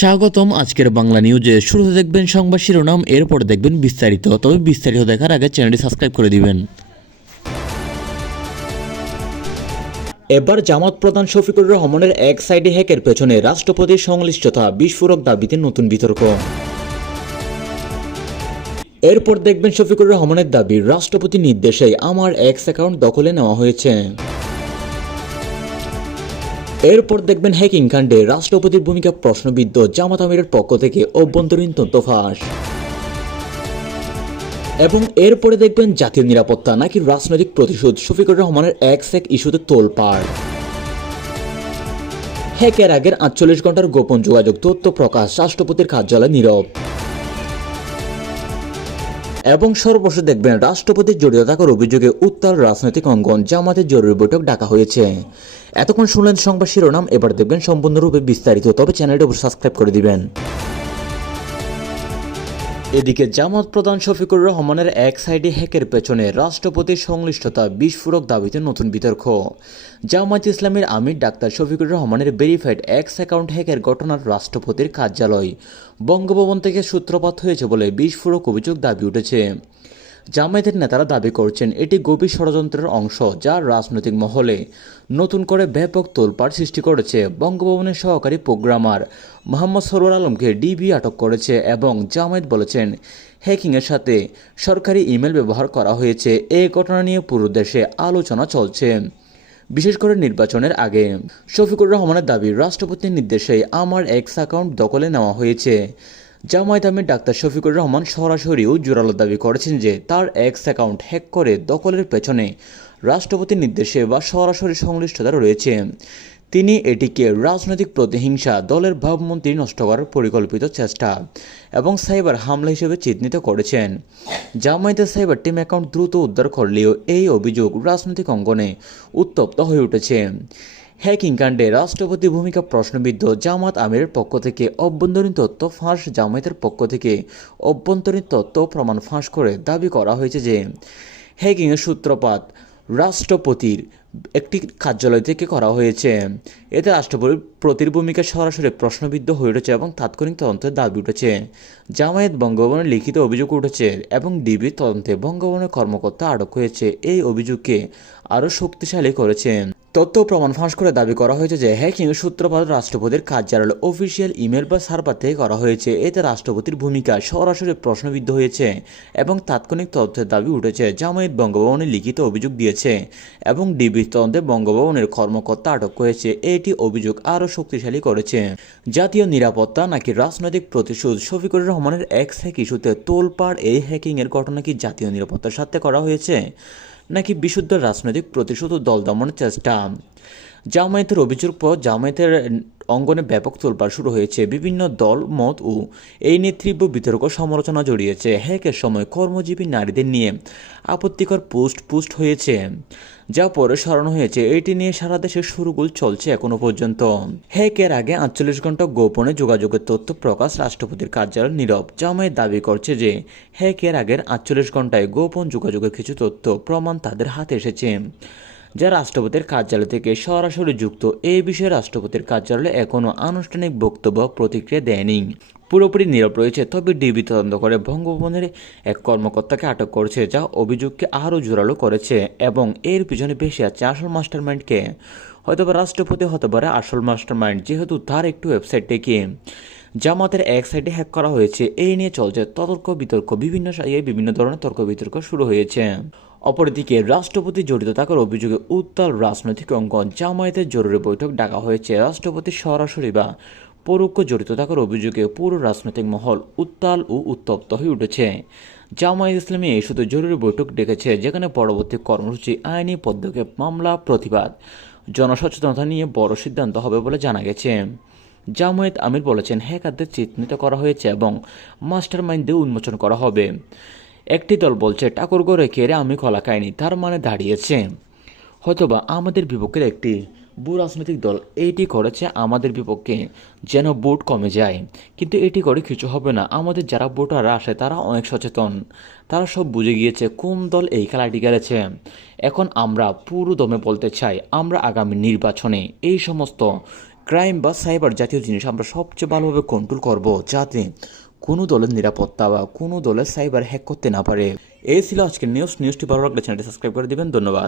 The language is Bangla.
স্বাগতম আজকের বাংলা নিউজে। শুরুতে দেখবেন সংবাদ শিরোনাম, এরপর দেখবেন বিস্তারিত। তবে বিস্তারিত দেখার আগে চ্যানেলটি সাবস্ক্রাইব করে দিবেন। এবার জামাত প্রধান শফিকুর রহমানের এক সাইডে হ্যাকের পেছনে রাষ্ট্রপতির সংশ্লিষ্টতা, বিস্ফোরক দাবিতে নতুন বিতর্ক। এরপর দেখবেন শফিকুর রহমানের দাবি, রাষ্ট্রপতির নির্দেশে আমার এক্স অ্যাকাউন্ট দখলে নেওয়া হয়েছে। এরপর দেখবেন হ্যাকিং কাণ্ডে রাষ্ট্রপতির ভূমিকা প্রশ্নবিদ্ধ, জামাত আমিরের পক্ষ থেকে অভ্যন্তরীণ তথ্য ফাঁস। এবং এরপরে দেখবেন জাতীয় নিরাপত্তা নাকি রাজনৈতিক প্রতিশোধ, শফিকুর রহমানের এক্স ইস্যুতে তোলপাড়। হ্যাকের আগের 48 ঘন্টার গোপন যোগাযোগ তথ্য প্রকাশ, রাষ্ট্রপতির কার্যালয় নীরব। এবং সর্বশেষ দেখবেন রাষ্ট্রপতির জড়িত থাকার অভিযোগে উত্তাল রাজনৈতিক অঙ্গন, জামাতের জরুরি বৈঠক ডাকা হয়েছে। এতক্ষণ শুনলেন সংবাদ শিরোনাম, এবার দেখবেন সম্পূর্ণরূপে বিস্তারিত। তবে চ্যানেলটি অবশ্যই সাবস্ক্রাইব করে দিবেন। এদিকে জামাত প্রধান শফিকুর রহমানের এক সাইডে হ্যাকের পেছনে রাষ্ট্রপতির সংশ্লিষ্টতা, বিস্ফোরক দাবিতে নতুন বিতর্ক। জামায়াত ইসলামীর আমির ডাক্তার শফিকুর রহমানের ভেরিফাইড এক্স অ্যাকাউন্ট হ্যাকের ঘটনার রাষ্ট্রপতির কার্যালয় বঙ্গভবন থেকে সূত্রপাত হয়েছে বলে বিস্ফোরক অভিযোগ দাবি উঠেছে। জামায়াতের নেতারা দাবি করছেন এটি গভীর ষড়যন্ত্রের অংশ, যা রাজনৈতিক মহলে নতুন করে ব্যাপক তোলপাড় সৃষ্টি করেছে। বঙ্গভবনের সহকারী প্রোগ্রামার মোহাম্মদ সরওয়ার আলমকে ডিবি আটক করেছে এবং জামায়াত বলেছেন হ্যাকিংয়ের সাথে সরকারি ইমেল ব্যবহার করা হয়েছে। এই ঘটনা নিয়ে পুরো দেশে আলোচনা চলছে, বিশেষ করে নির্বাচনের আগে। শফিকুর রহমানের দাবি, রাষ্ট্রপতির নির্দেশে আমার এক্স অ্যাকাউন্ট দখলে নেওয়া হয়েছে। জামায়াত আমির ডাক্তার শফিকুর রহমান সরাসরিও জোরালো দাবি করেছেন যে তার এক্স অ্যাকাউন্ট হ্যাক করে দখলের পেছনে রাষ্ট্রপতির নির্দেশে বা সরাসরি সংশ্লিষ্টতা রয়েছে। তিনি এটিকে রাজনৈতিক প্রতিহিংসা, দলের ভাবমূর্তি নষ্ট করার পরিকল্পিত চেষ্টা এবং সাইবার হামলা হিসেবে চিহ্নিত করেছেন। জামায়াতের সাইবার টিম অ্যাকাউন্ট দ্রুত উদ্ধার করলেও এই অভিযোগ রাজনৈতিক অঙ্গনে উত্তপ্ত হয়ে উঠেছে। হ্যাকিং কাণ্ডে রাষ্ট্রপতি ভূমিকা প্রশ্নবিদ্ধ, জামাত আমিরের পক্ষ থেকে অভ্যন্তরীণ তথ্য ফাঁস। জামায়াতের পক্ষ থেকে অভ্যন্তরীণ তথ্য প্রমাণ ফাঁস করে দাবি করা হয়েছে যে হ্যাকিংয়ের সূত্রপাত রাষ্ট্রপতির একটি কার্যালয় থেকে করা হয়েছে। এতে রাষ্ট্রপতির ভূমিকা সরাসরি প্রশ্নবিদ্ধ হয়ে উঠেছে এবং তাৎক্ষণিক তদন্তের দাবি উঠেছে। জামায়াত বঙ্গভবনে লিখিত অভিযোগ উঠেছে এবং ডিবি তদন্তে বঙ্গভবনের কর্মকর্তা আটক হয়েছে। এই অভিযোগকে আরও শক্তিশালী করেছে। তথ্য প্রমাণ ফাঁস করে দাবি করা হয়েছে যে হ্যাকিংয়ের সূত্রপাত রাষ্ট্রপতির কার্যালয় অফিসিয়াল ইমেল বা সার্ভার থেকে করা হয়েছে। এতে রাষ্ট্রপতির ভূমিকা সরাসরি প্রশ্নবিদ্ধ হয়েছে এবং তাৎক্ষণিক তথ্যের দাবি উঠেছে। জামায়াত বঙ্গভবনে লিখিত অভিযোগ দিয়েছে এবং ডিবি তদন্তে বঙ্গভবনের কর্মকর্তা আটক হয়েছে। এটি অভিযোগ আরও শক্তিশালী করেছে। জাতীয় নিরাপত্তা নাকি রাজনৈতিক প্রতিশোধ, শফিকুর রহমানের এক্স হ্যাক ইস্যুতে তোলপাড়। এই হ্যাকিংয়ের ঘটনা কি জাতীয় নিরাপত্তার সাথে করা হয়েছে নাকি বিশুদ্ধ রাজনৈতিক প্রতিশোধ ও দল দমনের চেষ্টা? জামায়াতের অভিযোগ পর জামায়াতের অঙ্গনে ব্যাপক তোলপাড় শুরু হয়েছে। বিভিন্ন দল মত ও এই নিয়ে তীব্র বিতর্ক সমালোচনা জড়িয়েছে। হ্যাকের সময় কর্মজীবী নারীদের নিয়ে আপত্তিকর পোস্ট হয়েছে, যা পরে সরানো হয়েছে। এটি নিয়ে সারা দেশে শোরগোল চলছে এখনো পর্যন্ত। হ্যাকের আগে 48 ঘন্টা গোপনে যোগাযোগের তথ্য প্রকাশ, রাষ্ট্রপতির কার্যালয় নীরব। জামায়াত দাবি করছে যে হ্যাকের আগের 48 ঘন্টায় গোপন যোগাযোগের কিছু তথ্য প্রমাণ তাদের হাতে এসেছে, যা রাষ্ট্রপতির কার্যালয় থেকে সরাসরি যুক্ত। এই বিষয়ে রাষ্ট্রপতির কার্যালয় এখনও আনুষ্ঠানিক বক্তব্য প্রতিক্রিয়া দেয়নি, পুরোপুরি নীরব রয়েছে। তবে ডিবি তদন্ত করে বঙ্গভবনের এক কর্মকর্তাকে আটক করেছে, যা অভিযোগকে আরও জোরালো করেছে এবং এর পিছনে বেশি আছে আসল মাস্টারমাইন্ডকে। হয়তোবা রাষ্ট্রপতি হতে পারে আসল মাস্টারমাইন্ড, যেহেতু তার একটি ওয়েবসাইট থেকে জামাতের এক সাইডে হ্যাক করা হয়েছে। এই নিয়ে চলছে তর্ক বিতর্ক, বিভিন্ন ধরনের তর্ক বিতর্ক শুরু হয়েছে। অপরদিকে রাষ্ট্রপতি জড়িত থাকার অভিযোগে উত্তাল রাজনৈতিক অঙ্গন, জামায়াতের জরুরি বৈঠক ডাকা হয়েছে। রাষ্ট্রপতি সরাসরি বা পরোক্ষ জড়িত থাকার অভিযোগে পুরো রাজনৈতিক মহল উত্তাল ও উত্তপ্ত হয়ে উঠেছে। জামায়াত ইসলামী এই শুধু জরুরি বৈঠক ডেকেছে, যেখানে পরবর্তী কর্মসূচি, আইনি পদক্ষেপ, মামলা, প্রতিবাদ, জনসচেতনতা নিয়ে বড় সিদ্ধান্ত হবে বলে জানা গেছে। জামায়াত আমির বলেছেন হ্যাকারদের চিহ্নিত করা হয়েছে এবং মাস্টারমাইন্ডদের উন্মোচন করা হবে। একটি দল বলছে ঠাকুরঘরে কেড়ে আমি কলা খাইনি, তার মানে দাঁড়িয়েছে হয়তোবা আমাদের বিপক্ষের একটি ভূ রাজনৈতিক দল এইটি করেছে আমাদের বিপক্ষে, যেন ভোট কমে যায়। কিন্তু এটি করে কিছু হবে না। আমাদের যারা ভোটাররা আসে তারা অনেক সচেতন, তারা সব বুঝে গিয়েছে কোন দল এই খেলাটি খেলেছে। এখন আমরা পুরো দমে বলতে চাই, আমরা আগামী নির্বাচনে এই সমস্ত ক্রাইম বা সাইবার জাতীয় জিনিস আমরা সবচেয়ে ভালোভাবে কন্ট্রোল করব, যাতে কোনো দলের নিরাপত্তা বা কোনো দলের সাইবার হ্যাক করতে না পারে। এই ছিল আজকের নিউজটি ভালো লাগলে চ্যানেলটি সাবস্ক্রাইব করে দিবেন। ধন্যবাদ।